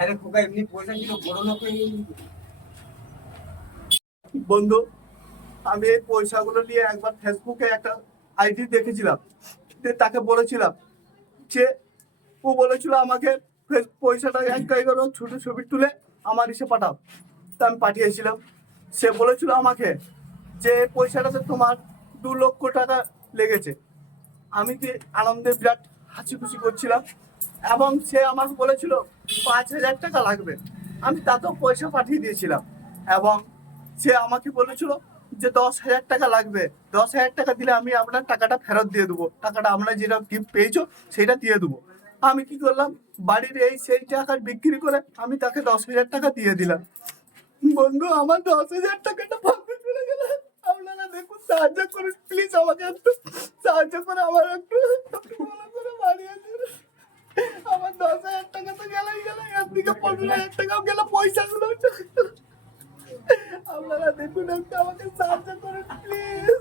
আরে খোকা এমনি পয়সা ছিল বড় লোক বন্ধু, আমি এই পয়সাগুলো নিয়ে একবার ফেসবুকে একটা আইডি দেখেছিলাম। তাকে বলেছিলাম যে, ও বলেছিল আমাকে পয়সাটা এক করে ছোট ছবি তুলে আমার ইসে পাঠাও। তা আমি পাঠিয়েছিলাম। সে বলেছিল আমাকে যে পয়সাটাতে তোমার 2 লক্ষ টাকা লেগেছে। আমি যে আনন্দে বিরাট হাসি খুশি করছিলাম, এবং সে আমাকে বলেছিল 5,000 টাকা লাগবে। আমি তাতেও পয়সা পাঠিয়ে দিয়েছিলাম, এবং সে আমাকে বলেছিল যে 10,000 টাকা লাগবে। 10,000 টাকা দিলে আমি আপনার টাকাটা ফেরত দিয়ে দেবো, টাকাটা আমরা যেটা গিফট পেয়েছো সেটা দিয়ে দেবো। আমি কি করলাম, বাড়ির এই সেই টাকা বিক্রি করে আমি তাকে 10,000 টাকা দিয়ে দিলাম। বন্ধু, আমার 10,000 টাকাটা ফাঁকা চলে গেল। আপনারা দেখুন, সাহায্য করুন প্লিজ, আমাকে একটু সাহায্য করে আমার একটু একটু ভালো করে বাড়িয়ে দিন। আমার 10,000 টাকা তো গেলেই গেল, একদিকে 15,000 টাকাও গেল পয়সাগুলো। আপনারা দেখুন, একটু আমাকে সাহায্য করুন প্লিজ।